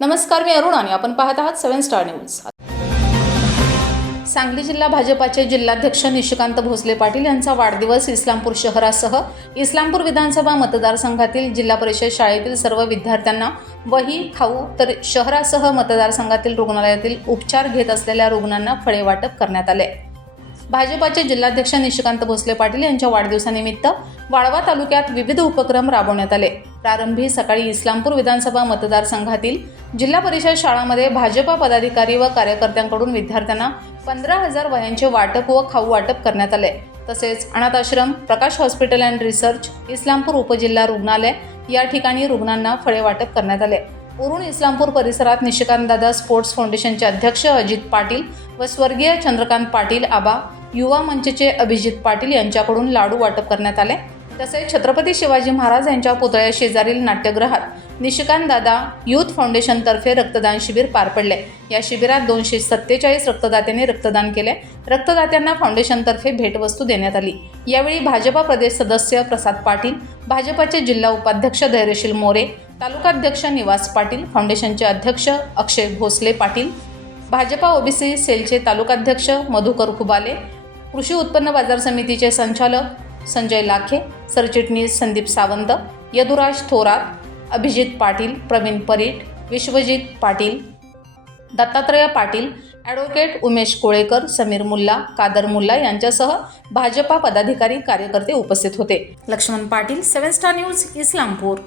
नमस्कार मी अरुण आणि आपण पाहत आहात सेव्हन स्टार न्यूज. सांगली जिल्हा भाजपाचे जिल्हाध्यक्ष निशिकांत भोसले पाटील यांचा वाढदिवस इस्लामपूर शहरासह इस्लामपूर विधानसभा मतदारसंघातील जिल्हा परिषद शाळेतील सर्व विद्यार्थ्यांना वही खाऊ तर शहरासह मतदारसंघातील रुग्णालयातील उपचार घेत असलेल्या रुग्णांना फळे वाटप करण्यात आले. भाजपाचे जिल्हाध्यक्ष निशिकांत भोसले पाटील यांच्या वाढदिवसानिमित्त वाळवा तालुक्यात विविध उपक्रम राबवण्यात आले. प्रारंभी सकाळी इस्लामपूर विधानसभा मतदारसंघातील जिल्हा परिषद शाळांमध्ये भाजपा पदाधिकारी व कार्यकर्त्यांकडून विद्यार्थ्यांना पंधरा हजार वह्यांचे वाटप व खाऊ वाटप करण्यात आले. तसेच अनाथ आश्रम Prakash hospital and research Islampur उपजिल्हा रुग्णालय या ठिकाणी रुग्णांना फळे वाटप करण्यात आले. उरुण इस्लामपूर परिसरात निशिकांतदादा स्पोर्ट्स फाउंडेशनचे अध्यक्ष अजित पाटील व स्वर्गीय चंद्रकांत पाटील आबा युवा मंचचे अभिजित पाटील यांच्याकडून लाडू वाटप करण्यात आले. तसेच छत्रपती शिवाजी महाराज यांच्या पुतळ्या शेजारील नाट्यगृहात निशिकांत दादा युथ फाउंडेशनतर्फे रक्तदान शिबिर पार पडले. या शिबिरात दोनशे सत्तेचाळीस रक्तदात्यांनी रक्तदान केले. रक्तदात्यांना फाउंडेशनतर्फे भेटवस्तू देण्यात आली. यावेळी भाजपा प्रदेश सदस्य प्रसाद पाटील भाजपाचे जिल्हा उपाध्यक्ष धैर्यशील मोरे तालुकाध्यक्ष निवास पाटील फाउंडेशनचे अध्यक्ष अक्षय भोसले पाटील भाजपा ओबीसी सेलचे तालुकाध्यक्ष मधुकर खुबाले कृषी उत्पन्न बाजार समितीचे संचालक संजय लाखे सरचिटणीस संदीप सावंत यदुराज थोरात अभिजित पाटील प्रवीण परीट विश्वजित पाटील दत्तात्रय पाटील ॲडव्होकेट उमेश कोळेकर समीर मुल्ला कादर मुल्ला यांच्यासह भाजपा पदाधिकारी कार्यकर्ते उपस्थित होते. Laxman Patil seven star news Islampur.